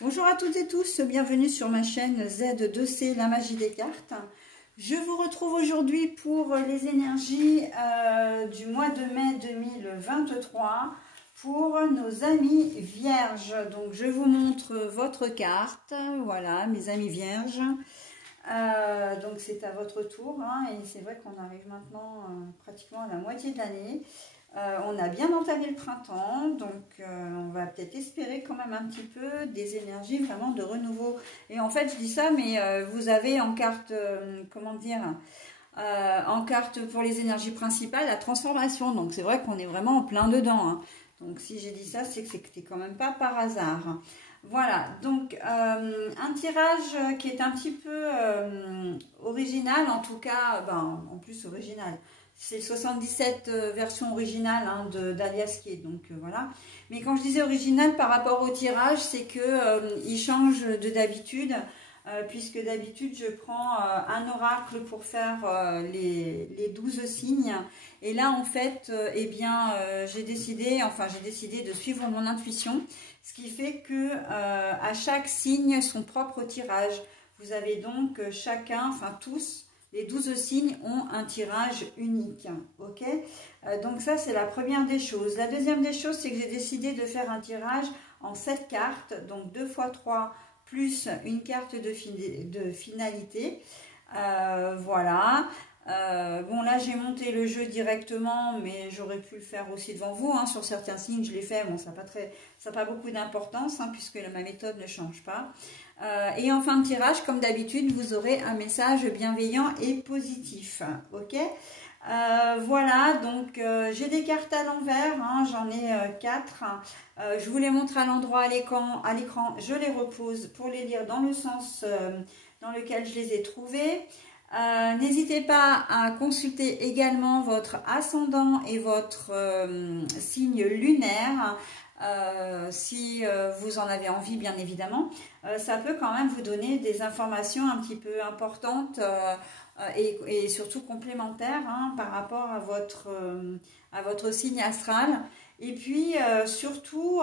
Bonjour à toutes et tous, bienvenue sur ma chaîne Z2C, la magie des cartes. Je vous retrouve aujourd'hui pour les énergies du mois de mai 2023 pour nos amis vierges. Donc je vous montre votre carte, voilà mes amis vierges. Donc c'est à votre tour hein, et c'est vrai qu'on arrive maintenant pratiquement à la moitié de l'année. On a bien entamé le printemps, donc on va peut-être espérer quand même un petit peu des énergies vraiment de renouveau. Et en fait, je dis ça, mais vous avez en carte, comment dire, en carte pour les énergies principales, la transformation. Donc c'est vrai qu'on est vraiment en plein dedans. Hein. Donc si j'ai dit ça, c'est que c'était quand même pas par hasard. Voilà, donc un tirage qui est un petit peu original, en tout cas, en plus original. C'est 77 version originale hein, d'Aliaskier, donc voilà. Mais quand je disais original par rapport au tirage, c'est que il change de d'habitude, puisque d'habitude je prends un oracle pour faire les 12 signes. Et là en fait, j'ai décidé de suivre mon intuition, ce qui fait que à chaque signe son propre tirage. Vous avez donc chacun, enfin tous, les 12 signes ont un tirage unique, ok? Donc ça, c'est la première des choses. La deuxième des choses, c'est que j'ai décidé de faire un tirage en 7 cartes, donc 2 x 3, plus une carte de finalité. Voilà. Bon, là, j'ai monté le jeu directement, mais j'aurais pu le faire aussi devant vous. Hein. Sur certains signes, je l'ai fait. Bon, ça n'a pas beaucoup d'importance, hein, puisque ma méthode ne change pas. Et en fin de tirage, comme d'habitude, vous aurez un message bienveillant et positif. Ok, voilà, donc j'ai des cartes à l'envers, hein, j'en ai 4. Je vous les montre à l'endroit à l'écran. Je les repose pour les lire dans le sens dans lequel je les ai trouvées. N'hésitez pas à consulter également votre ascendant et votre signe lunaire. Si vous en avez envie, bien évidemment, ça peut quand même vous donner des informations un petit peu importantes et surtout complémentaires hein, par rapport à votre signe astral. Et puis surtout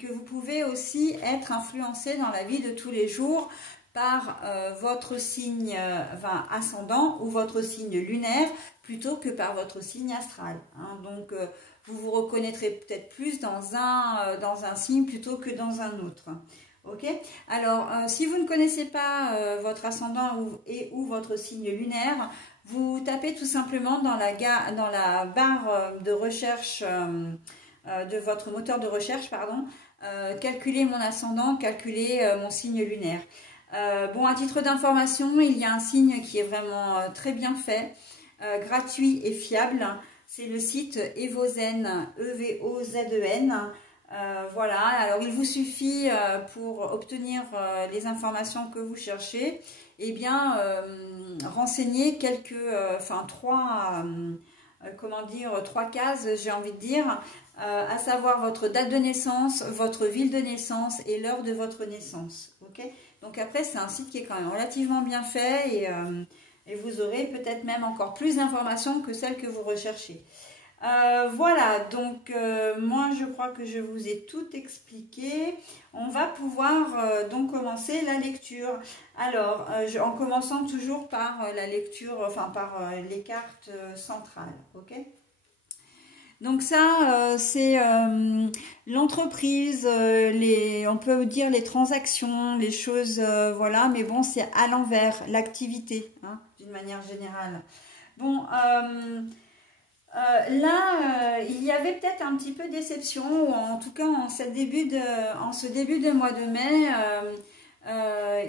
que vous pouvez aussi être influencé dans la vie de tous les jours par votre signe ascendant ou votre signe lunaire plutôt que par votre signe astral. Hein. Donc vous vous reconnaîtrez peut-être plus dans un signe plutôt que dans un autre. Ok. Alors, si vous ne connaissez pas votre ascendant ou votre signe lunaire, vous tapez tout simplement dans la barre de recherche de votre moteur de recherche, pardon, calculer mon ascendant, calculer mon signe lunaire. Bon, à titre d'information, il y a un signe qui est vraiment très bien fait, gratuit et fiable. C'est le site Evozen, E-V-O-Z-E-N. Voilà, alors il vous suffit pour obtenir les informations que vous cherchez, et bien renseigner trois cases, j'ai envie de dire, à savoir votre date de naissance, votre ville de naissance et l'heure de votre naissance. Ok, donc après c'est un site qui est quand même relativement bien fait et vous aurez peut-être même encore plus d'informations que celles que vous recherchez. Voilà, donc moi je crois que je vous ai tout expliqué. On va pouvoir donc commencer la lecture. Alors, en commençant toujours par la lecture, enfin par les cartes centrales, ok? Donc ça, c'est l'entreprise, on peut dire les transactions, les choses, voilà, mais bon, c'est à l'envers, l'activité, hein, d'une manière générale. Bon, là, il y avait peut-être un petit peu de déception, ou en tout cas en ce début de mois de mai,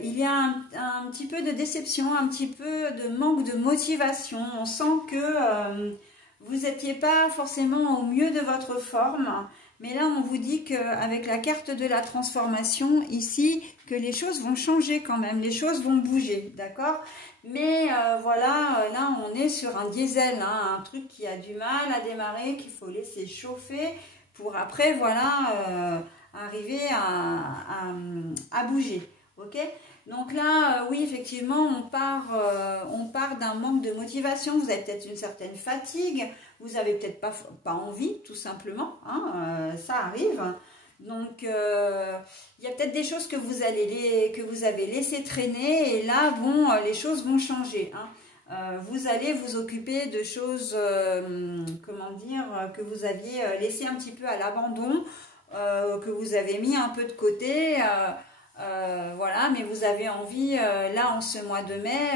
il y a un petit peu de déception, un petit peu de manque de motivation. On sent que vous n'étiez pas forcément au mieux de votre forme, mais là on vous dit qu'avec la carte de la transformation ici, que les choses vont changer quand même, les choses vont bouger, d'accord? Mais voilà, là on est sur un diesel, hein, un truc qui a du mal à démarrer, qu'il faut laisser chauffer pour après, voilà, arriver à bouger, ok? Donc là, oui, effectivement, on part d'un manque de motivation, vous avez peut-être une certaine fatigue, vous n'avez peut-être pas envie, tout simplement, hein, ça arrive. Donc, il y a peut-être des choses que vous avez laissé traîner et là, bon, les choses vont changer. Hein. Vous allez vous occuper de choses, comment dire, que vous aviez laissé un petit peu à l'abandon, que vous avez mis un peu de côté. Voilà, mais vous avez envie, là, en ce mois de mai,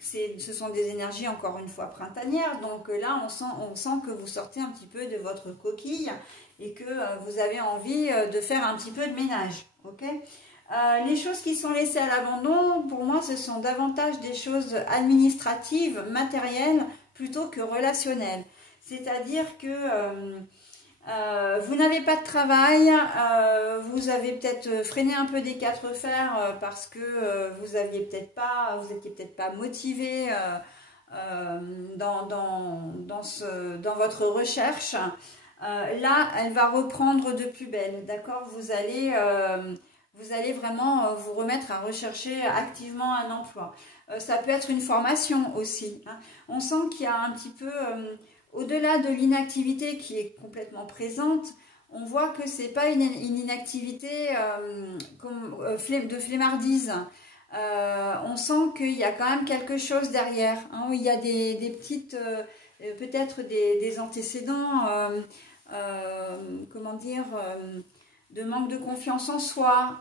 ce sont des énergies encore une fois printanières, donc là on sent que vous sortez un petit peu de votre coquille et que vous avez envie de faire un petit peu de ménage, ok. Les choses qui sont laissées à l'abandon, pour moi ce sont davantage des choses administratives, matérielles, plutôt que relationnelles. C'est-à-dire que vous n'avez pas de travail, vous avez peut-être freiné un peu des quatre fers parce que vous étiez peut-être pas motivé dans votre recherche. Là, elle va reprendre de plus belle, d'accord? Vous allez vraiment vous remettre à rechercher activement un emploi. Ça peut être une formation aussi. Hein. On sent qu'il y a un petit peu... au-delà de l'inactivité qui est complètement présente, on voit que ce n'est pas une inactivité de flemmardise. On sent qu'il y a quand même quelque chose derrière. Hein, où il y a des petites, peut-être des antécédents, comment dire, de manque de confiance en soi.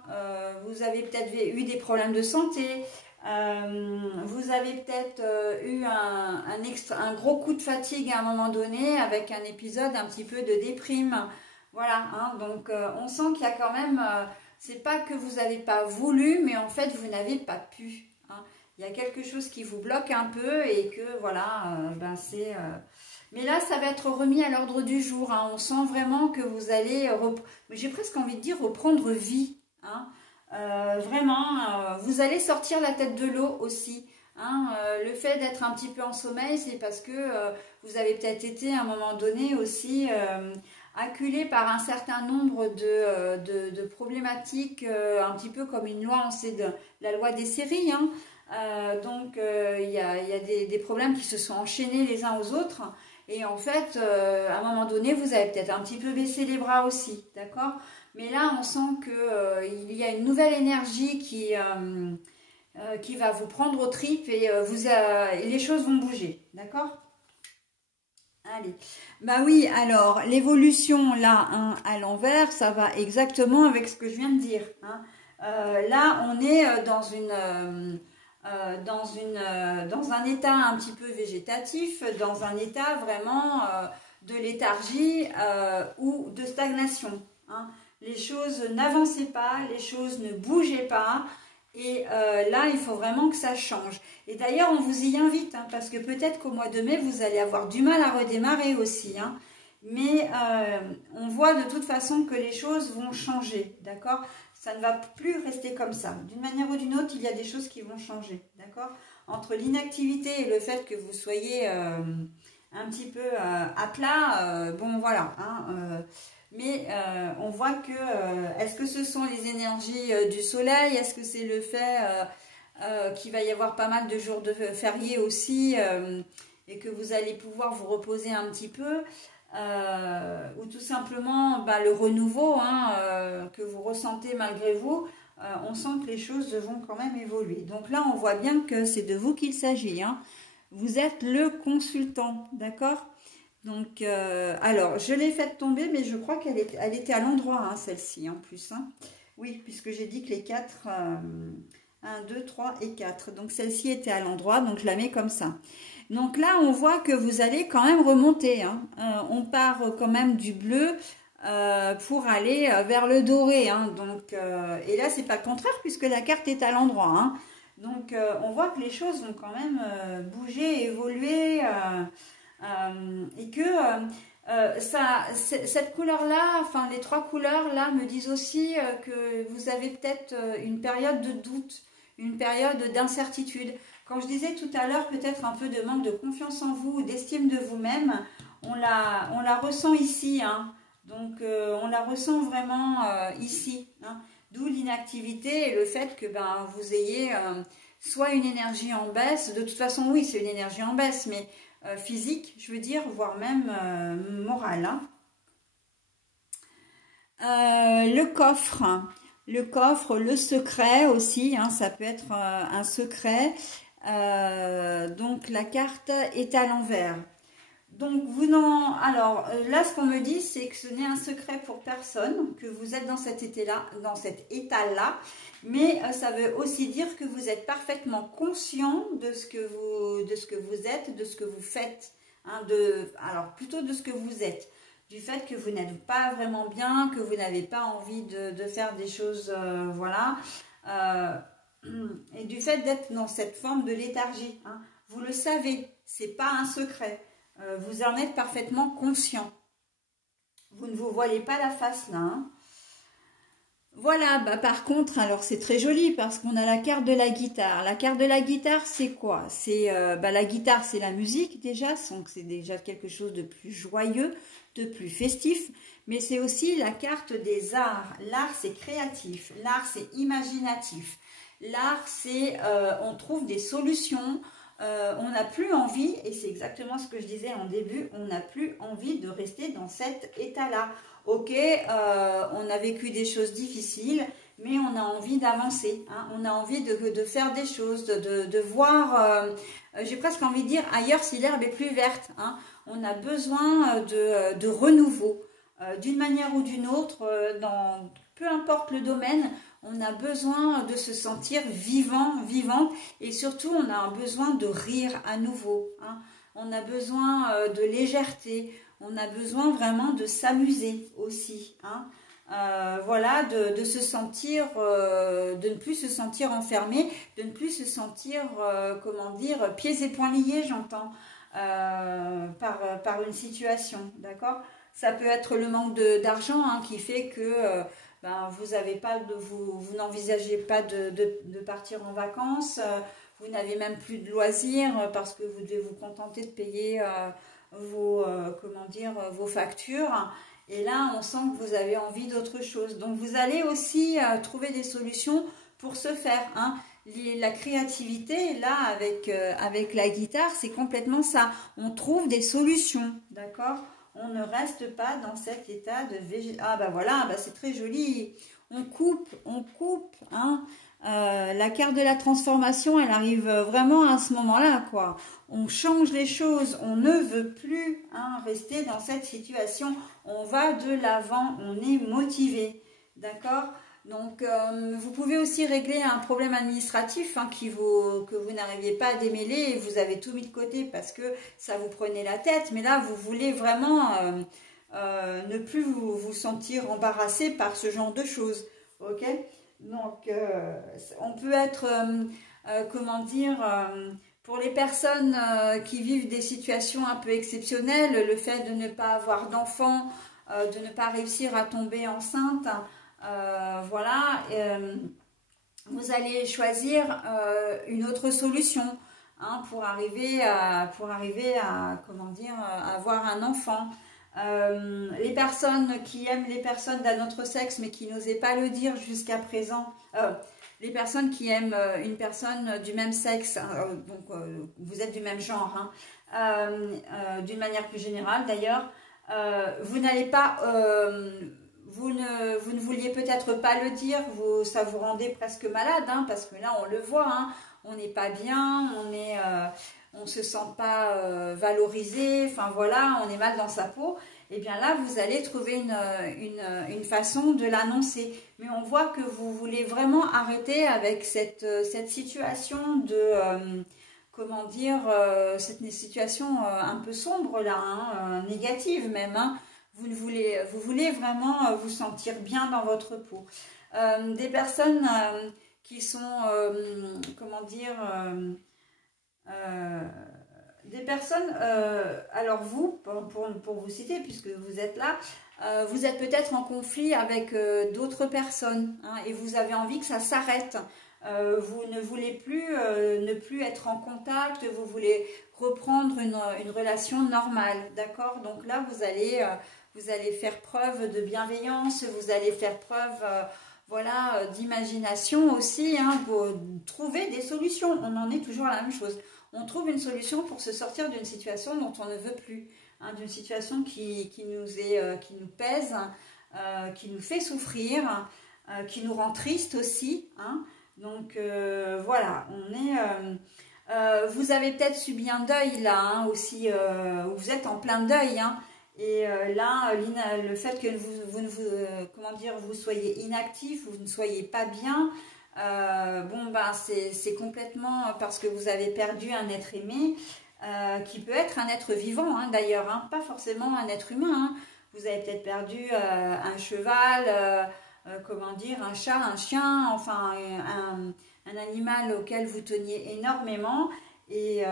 Vous avez peut-être eu des problèmes de santé. Vous avez peut-être eu un gros coup de fatigue à un moment donné avec un épisode un petit peu de déprime. Voilà, hein, donc on sent qu'il y a quand même, c'est pas que vous n'avez pas voulu, mais en fait vous n'avez pas pu. Hein. Il y a quelque chose qui vous bloque un peu et que voilà, mais là ça va être remis à l'ordre du jour. Hein. On sent vraiment que vous allez, j'ai presque envie de dire reprendre vie. Hein. Vraiment, vous allez sortir la tête de l'eau aussi. Hein. Le fait d'être un petit peu en sommeil, c'est parce que vous avez peut-être été à un moment donné aussi acculé par un certain nombre de problématiques, un petit peu comme une loi, on sait de la loi des séries. Hein. Donc, il y a des problèmes qui se sont enchaînés les uns aux autres. Et en fait, à un moment donné, vous avez peut-être un petit peu baissé les bras aussi, d'accord ? Mais là, on sent qu'il y a une nouvelle énergie qui va vous prendre aux tripes et les choses vont bouger, d'accord ? Allez, bah oui, alors, l'évolution, là, hein, à l'envers, ça va exactement avec ce que je viens de dire. Hein. Là, on est dans un état un petit peu végétatif, dans un état vraiment de léthargie ou de stagnation. Hein. Les choses n'avançaient pas, les choses ne bougeaient pas. Et là, il faut vraiment que ça change. Et d'ailleurs, on vous y invite, hein, parce que peut-être qu'au mois de mai, vous allez avoir du mal à redémarrer aussi. Hein. Mais on voit de toute façon que les choses vont changer, d'accord ? Ça ne va plus rester comme ça. D'une manière ou d'une autre, il y a des choses qui vont changer, d'accord ? Entre l'inactivité et le fait que vous soyez un petit peu à plat, bon voilà, hein, mais on voit que, est-ce que ce sont les énergies du soleil? Est-ce que c'est le fait qu'il va y avoir pas mal de jours de fériés aussi et que vous allez pouvoir vous reposer un petit peu ou tout simplement le renouveau hein, que vous ressentez malgré vous, on sent que les choses vont quand même évoluer. Donc là, on voit bien que c'est de vous qu'il s'agit. Hein. Vous êtes le consultant, d'accord ? Donc, alors, je l'ai faite tomber, mais je crois qu'elle était à l'endroit, hein, celle-ci, en plus. Hein. Oui, puisque j'ai dit que les 4, 1, 2, 3 et 4. Donc, celle-ci était à l'endroit, donc je la mets comme ça. Donc là, on voit que vous allez quand même remonter. Hein. On part quand même du bleu pour aller vers le doré. Hein. Donc, et là, c'est pas le contraire, puisque la carte est à l'endroit. Hein. Donc, on voit que les choses vont quand même bouger, évoluer... et que cette couleur-là, enfin les 3 couleurs-là me disent aussi que vous avez peut-être une période de doute, une période d'incertitude. Quand je disais tout à l'heure peut-être un peu de manque de confiance en vous, d'estime de vous-même, on la ressent ici. Hein. Donc on la ressent vraiment ici. Hein. D'où l'inactivité et le fait que vous ayez soit une énergie en baisse, de toute façon oui c'est une énergie en baisse, mais physique, je veux dire, voire même morale. Hein. Le coffre. Le coffre, le secret aussi, hein, ça peut être un secret. Donc la carte est à l'envers. Donc alors là ce qu'on me dit c'est que ce n'est un secret pour personne, que vous êtes dans cet état-là, mais ça veut aussi dire que vous êtes parfaitement conscient de ce que vous êtes, de ce que vous faites, hein, alors plutôt de ce que vous êtes, du fait que vous n'êtes pas vraiment bien, que vous n'avez pas envie de faire des choses, voilà, et du fait d'être dans cette forme de léthargie, hein, vous le savez, c'est pas un secret. Vous en êtes parfaitement conscient. Vous ne vous voilez pas la face là. Hein. Voilà, bah, par contre, alors c'est très joli parce qu'on a la carte de la guitare. La carte de la guitare, c'est quoi? C'est la guitare, c'est la musique déjà, donc c'est déjà quelque chose de plus joyeux, de plus festif. Mais c'est aussi la carte des arts. L'art, c'est créatif. L'art, c'est imaginatif. L'art, c'est on trouve des solutions. On n'a plus envie, et c'est exactement ce que je disais en début, on n'a plus envie de rester dans cet état-là. Ok, on a vécu des choses difficiles, mais on a envie d'avancer, hein, on a envie de faire des choses, de voir, j'ai presque envie de dire, ailleurs si l'herbe est plus verte. Hein, on a besoin de renouveau, d'une manière ou d'une autre, peu importe le domaine. On a besoin de se sentir vivant, vivante, et surtout on a besoin de rire à nouveau. Hein. On a besoin de légèreté, on a besoin vraiment de s'amuser aussi. Hein. Voilà, de se sentir, de ne plus se sentir enfermé, de ne plus se sentir, comment dire, pieds et poings liés, j'entends, par une situation, d'accord? Ça peut être le manque d'argent, hein, qui fait que vous avez pas vous n'envisagez pas de partir en vacances, vous n'avez même plus de loisirs parce que vous devez vous contenter de payer vos factures. Et là, on sent que vous avez envie d'autre chose. Donc, vous allez aussi trouver des solutions pour ce faire. Hein. La créativité, là, avec la guitare, c'est complètement ça. On trouve des solutions, d'accord? On ne reste pas dans cet état de végétation. Ah, bah voilà, c'est très joli. On coupe, hein. La carte de la transformation, elle arrive vraiment à ce moment-là, quoi. On change les choses, on ne veut plus, hein, rester dans cette situation. On va de l'avant, on est motivé, d'accord? Donc, vous pouvez aussi régler un problème administratif, hein, que vous n'arriviez pas à démêler et vous avez tout mis de côté parce que ça vous prenait la tête. Mais là, vous voulez vraiment ne plus vous sentir embarrassé par ce genre de choses, ok? Donc, on peut être, comment dire, pour les personnes qui vivent des situations un peu exceptionnelles, le fait de ne pas avoir d'enfants, de ne pas réussir à tomber enceinte, voilà, vous allez choisir une autre solution, hein, pour arriver à comment dire, à avoir un enfant. Les personnes qui aiment les personnes d'un autre sexe mais qui n'osaient pas le dire jusqu'à présent, les personnes qui aiment une personne du même sexe, donc vous êtes du même genre, hein, d'une manière plus générale d'ailleurs, vous n'allez pas, vous ne vouliez peut-être pas le dire, ça vous rendait presque malade, hein, parce que là on le voit, hein, on n'est pas bien, on se sent pas valorisé, enfin voilà, on est mal dans sa peau. Et bien là, vous allez trouver une façon de l'annoncer. Mais on voit que vous voulez vraiment arrêter avec cette situation de, comment dire, cette situation un peu sombre là, hein, négative même. Hein. Vous voulez vraiment vous sentir bien dans votre peau. Des personnes qui sont, comment dire, des personnes, alors vous, pour vous citer, puisque vous êtes là, vous êtes peut-être en conflit avec d'autres personnes, hein, et vous avez envie que ça s'arrête. Vous ne voulez plus ne plus être en contact, vous voulez reprendre une relation normale, d'accord? Donc là, vous allez faire preuve de bienveillance, vous allez faire preuve voilà, d'imagination aussi, hein, pour trouver des solutions. On en est toujours à la même chose. On trouve une solution pour se sortir d'une situation dont on ne veut plus, hein, d'une situation qui nous pèse, qui nous fait souffrir, qui nous rend triste aussi, hein. Donc voilà, on est... vous avez peut-être subi un deuil là, hein, aussi, vous êtes en plein deuil, hein. Et là, le fait que comment dire, vous soyez inactif, vous ne soyez pas bien, bon ben c'est complètement parce que vous avez perdu un être aimé, qui peut être un être vivant, hein, d'ailleurs, hein, pas forcément un être humain, hein. Vous avez peut-être perdu un cheval, comment dire, un chat, un chien, enfin un animal auquel vous teniez énormément. Et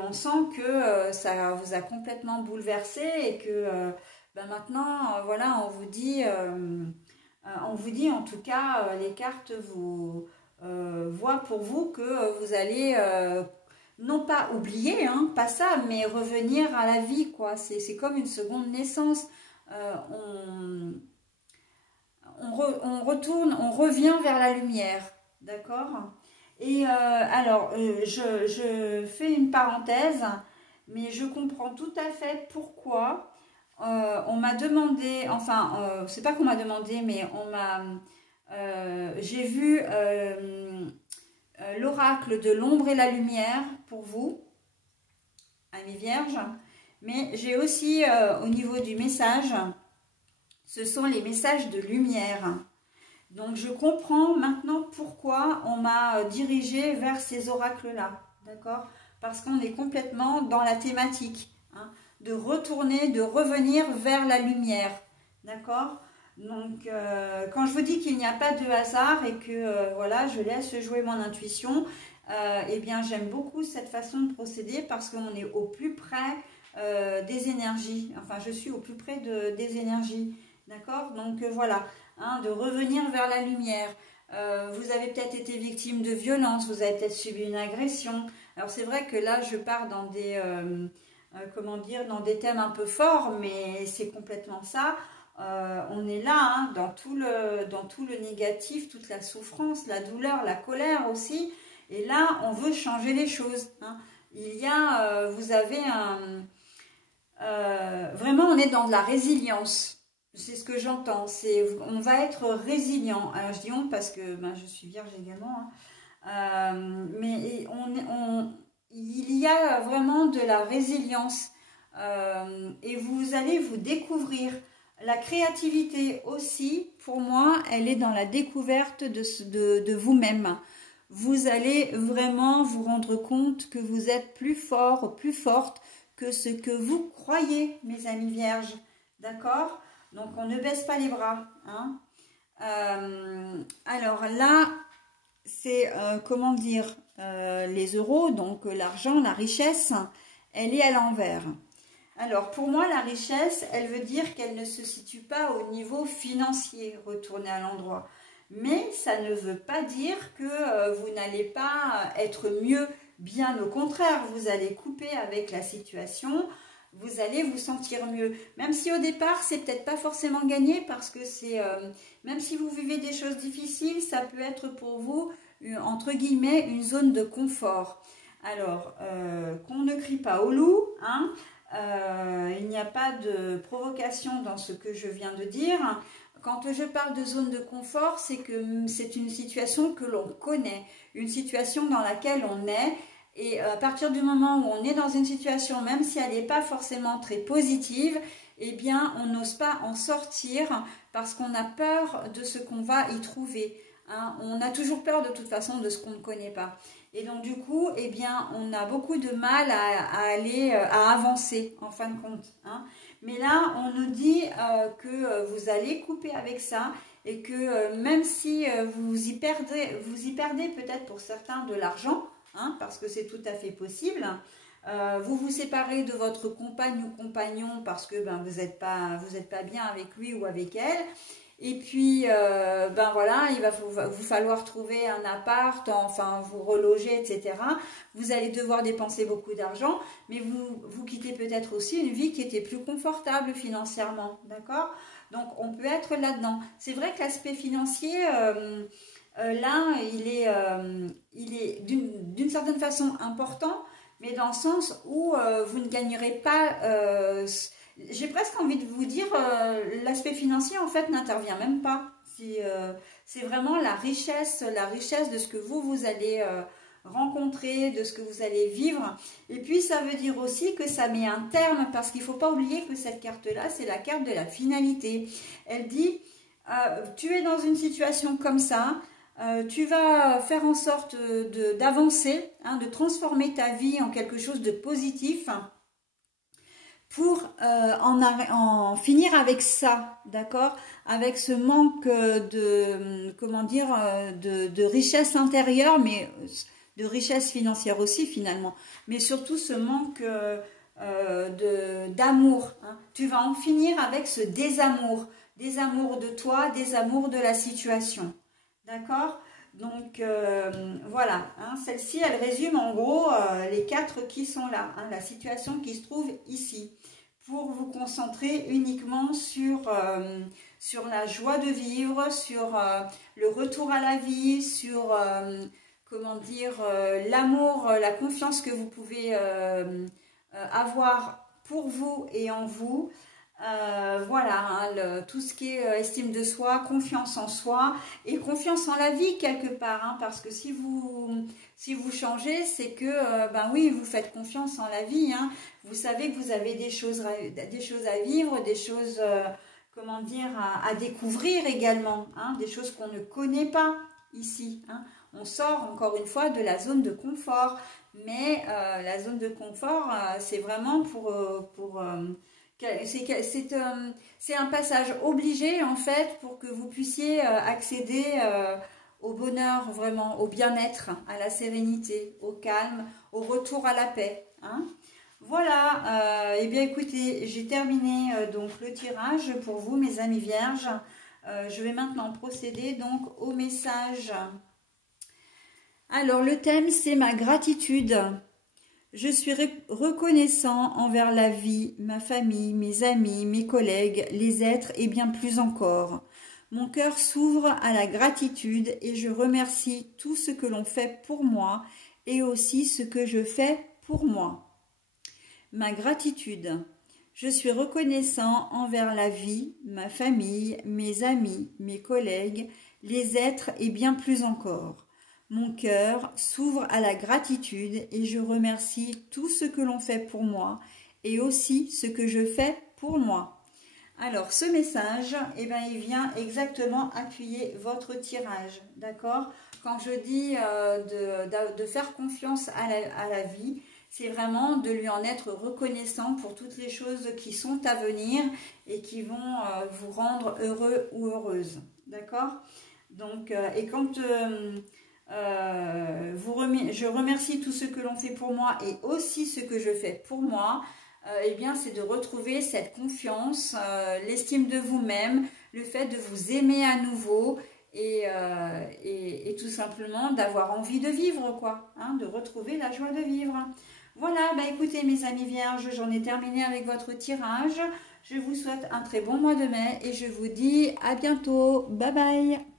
on sent que ça vous a complètement bouleversé et que ben maintenant, voilà, on vous dit en tout cas, les cartes vous voient pour vous que vous allez, non pas oublier, hein, pas ça, mais revenir à la vie, quoi. C'est comme une seconde naissance. On retourne, on revient vers la lumière, d'accord? Et alors, je fais une parenthèse, mais je comprends tout à fait pourquoi on m'a demandé, enfin, c'est pas qu'on m'a demandé, mais j'ai vu l'oracle de l'ombre et la lumière pour vous, amis vierges, mais j'ai aussi au niveau du message, ce sont les messages de lumière. Donc je comprends maintenant pourquoi on m'a dirigé vers ces oracles-là, d'accord? Parce qu'on est complètement dans la thématique, hein, de retourner, de revenir vers la lumière, d'accord? Donc quand je vous dis qu'il n'y a pas de hasard et que voilà, je laisse jouer mon intuition, eh bien j'aime beaucoup cette façon de procéder parce qu'on est au plus près des énergies, enfin je suis au plus près des énergies, d'accord? Donc voilà. Hein, de revenir vers la lumière. Vous avez peut-être été victime de violence, vous avez peut-être subi une agression. Alors c'est vrai que là je pars dans des comment dire, dans des thèmes un peu forts, mais c'est complètement ça. On est là, hein, dans tout le négatif, toute la souffrance, la douleur, la colère aussi. Et là on veut changer les choses, hein. Il y a, vous avez vraiment on est dans de la résilience. C'est ce que j'entends, on va être résilient. Alors je dis on parce que ben, je suis vierge également, hein. Mais il y a vraiment de la résilience et vous allez vous découvrir. La créativité aussi, pour moi, elle est dans la découverte de vous-même. Vous allez vraiment vous rendre compte que vous êtes plus fort, plus forte que ce que vous croyez, mes amis vierges. D'accord ? Donc, on ne baisse pas les bras, hein. Alors là, c'est, comment dire, les euros, donc l'argent, la richesse, elle est à l'envers. Alors, pour moi, la richesse, elle veut dire qu'elle ne se situe pas au niveau financier, retourner à l'endroit. Mais ça ne veut pas dire que vous n'allez pas être mieux. Bien au contraire, vous allez couper avec la situation. Vous allez vous sentir mieux. Même si au départ, c'est peut-être pas forcément gagné parce que c'est, même si vous vivez des choses difficiles, ça peut être pour vous, entre guillemets, une zone de confort. Alors, qu'on ne crie pas au loup, hein, il n'y a pas de provocation dans ce que je viens de dire. Quand je parle de zone de confort, c'est que c'est une situation que l'on connaît, une situation dans laquelle on est. Et à partir du moment où on est dans une situation, même si elle n'est pas forcément très positive, eh bien, on n'ose pas en sortir parce qu'on a peur de ce qu'on va y trouver, hein. On a toujours peur de toute façon de ce qu'on ne connaît pas. Et donc, du coup, eh bien, on a beaucoup de mal à avancer, en fin de compte, hein. Mais là, on nous dit que vous allez couper avec ça et que même si vous y perdez peut-être pour certains de l'argent, hein, parce que c'est tout à fait possible. Vous vous séparez de votre compagne ou compagnon parce que ben, vous n'êtes pas bien avec lui ou avec elle. Et puis, ben voilà, il va vous falloir trouver un appart, enfin vous reloger, etc. Vous allez devoir dépenser beaucoup d'argent, mais vous quittez peut-être aussi une vie qui était plus confortable financièrement, d'accord? Donc, on peut être là-dedans. C'est vrai que l'aspect financier... là, il est d'une certaine façon important, mais dans le sens où vous ne gagnerez pas j'ai presque envie de vous dire, l'aspect financier en fait n'intervient même pas. C'est vraiment la richesse de ce que vous allez rencontrer, de ce que vous allez vivre. Et puis ça veut dire aussi que ça met un terme, parce qu'il ne faut pas oublier que cette carte-là, c'est la carte de la finalité. Elle dit, tu es dans une situation comme ça, tu vas faire en sorte d'avancer, hein, de transformer ta vie en quelque chose de positif, pour en finir avec ça, d'accord, avec ce manque de, comment dire, de richesse intérieure, mais de richesse financière aussi finalement, mais surtout ce manque d'amour, hein. Tu vas en finir avec ce désamour de toi, désamour de la situation, d'accord. Donc voilà, hein, celle-ci elle résume en gros les 4 qui sont là, hein, la situation qui se trouve ici, pour vous concentrer uniquement sur la joie de vivre, sur le retour à la vie, sur comment dire, l'amour, la confiance que vous pouvez avoir pour vous et en vous. Voilà, hein, tout ce qui est estime de soi, confiance en soi et confiance en la vie quelque part, hein, parce que si vous changez, c'est que ben oui, vous faites confiance en la vie, hein. Vous savez que vous avez des choses à vivre, des choses comment dire, à découvrir également, hein, des choses qu'on ne connaît pas ici, hein. On sort encore une fois de la zone de confort, mais la zone de confort, c'est vraiment c'est un passage obligé en fait pour que vous puissiez accéder au bonheur, vraiment au bien-être, à la sérénité, au calme, au retour à la paix, hein. Voilà, eh bien écoutez, j'ai terminé donc le tirage pour vous mes amis vierges. Je vais maintenant procéder donc au message. Alors le thème c'est ma gratitude. Je suis reconnaissant envers la vie, ma famille, mes amis, mes collègues, les êtres et bien plus encore. Mon cœur s'ouvre à la gratitude et je remercie tout ce que l'on fait pour moi et aussi ce que je fais pour moi. Ma gratitude. Je suis reconnaissant envers la vie, ma famille, mes amis, mes collègues, les êtres et bien plus encore. Mon cœur s'ouvre à la gratitude et je remercie tout ce que l'on fait pour moi et aussi ce que je fais pour moi. Alors, ce message, eh ben, il vient exactement appuyer votre tirage, d'accord? Quand je dis de faire confiance à la vie, c'est vraiment de lui en être reconnaissant pour toutes les choses qui sont à venir et qui vont vous rendre heureux ou heureuse, d'accord? Donc, et quand... je remercie tout ce que l'on fait pour moi et aussi ce que je fais pour moi, eh bien c'est de retrouver cette confiance, l'estime de vous-même, le fait de vous aimer à nouveau et tout simplement d'avoir envie de vivre, quoi, hein, de retrouver la joie de vivre. Voilà, bah écoutez mes amis vierges, j'en ai terminé avec votre tirage. Je vous souhaite un très bon mois de mai et je vous dis à bientôt. Bye bye.